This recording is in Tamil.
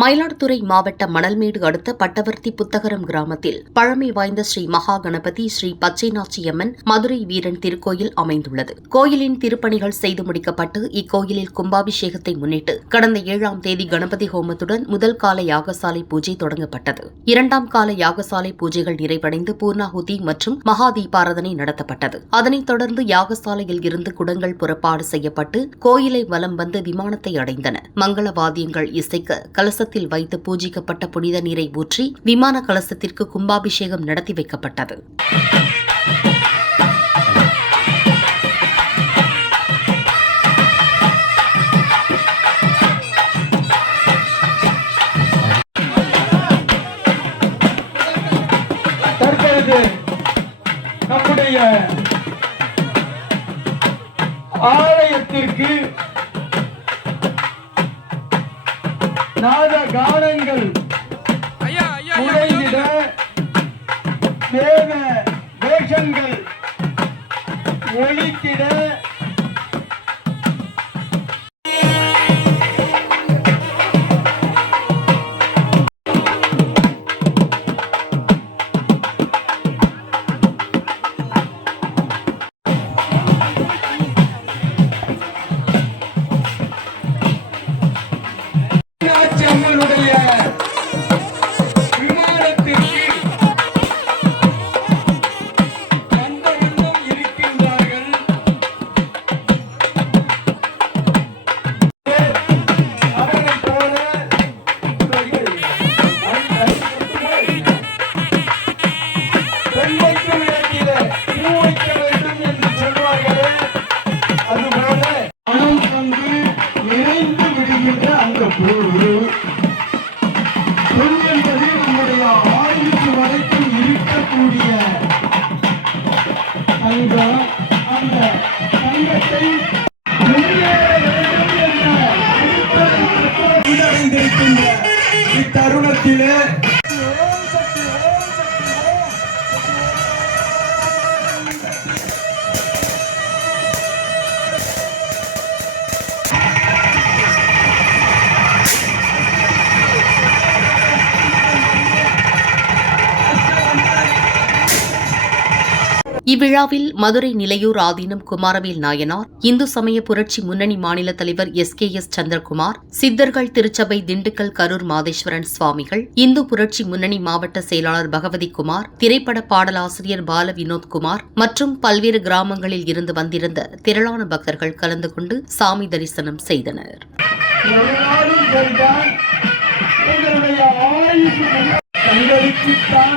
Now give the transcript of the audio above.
மயிலாடுதுறை மாவட்ட மணல்மேடு அடுத்த பட்டவர்த்தி புத்தகரம் கிராமத்தில் பழமை வாய்ந்த ஸ்ரீ மகா கணபதி ஸ்ரீ பச்சைநாச்சியம்மன் மதுரை வீரன் திருக்கோயில் அமைந்துள்ளது. கோயிலின் திருப்பணிகள் செய்து முடிக்கப்பட்டு இக்கோயிலில் கும்பாபிஷேகத்தை முன்னிட்டு கடந்த ஏழாம் தேதி கணபதி ஹோமத்துடன் முதல் கால யாகசாலை பூஜை தொடங்கப்பட்டது. இரண்டாம் கால யாகசாலை பூஜைகள் நிறைவடைந்து பூர்ணாகுதி மற்றும் மகா தீபாராதனை நடத்தப்பட்டது. அதனைத் தொடர்ந்து யாகசாலையில் இருந்து குடங்கள் புறப்பாடு செய்யப்பட்டு கோயிலை வலம் வந்து விமானத்தை அடைந்தன. மங்கள வாத்தியங்கள் இசைக்க கலசத்தில் வைத்து பூஜிக்கப்பட்ட புனித நீரை ஊற்றி விமான கலசத்திற்கு கும்பாபிஷேகம் நடத்தி வைக்கப்பட்டது. நம்முடைய ஆலயத்திற்கு நாத கானங்கள் ஐயா ஐயா ஐயா குறைந்திட வேத வேஷங்கள் ஒழித்திட அந்த பூ என்பது நம்முடைய ஆயுசு வரைக்கும் இருக்கக்கூடிய தங்கம் அந்த தங்கத்தை இத்தருணத்திலே இவ்விழாவில் மதுரை நிலையூர் ஆதீனம் குமாரவேல் நாயனார் இந்து சமய புரட்சி முன்னணி மாநில தலைவர் எஸ் கே எஸ் சந்திரகுமார் சித்தர்கள் திருச்சபை திண்டுக்கல் கரூர் மாதேஸ்வரன் சுவாமிகள் இந்து புரட்சி முன்னணி மாவட்ட செயலாளர் பகவதி குமார் திரைப்பட பாடலாசிரியர் பால வினோத்குமார் மற்றும் பல்வேறு கிராமங்களில் இருந்து வந்திருந்த திரளான பக்தர்கள் கலந்து கொண்டு சாமி தரிசனம் செய்தனர். உங்களுடைய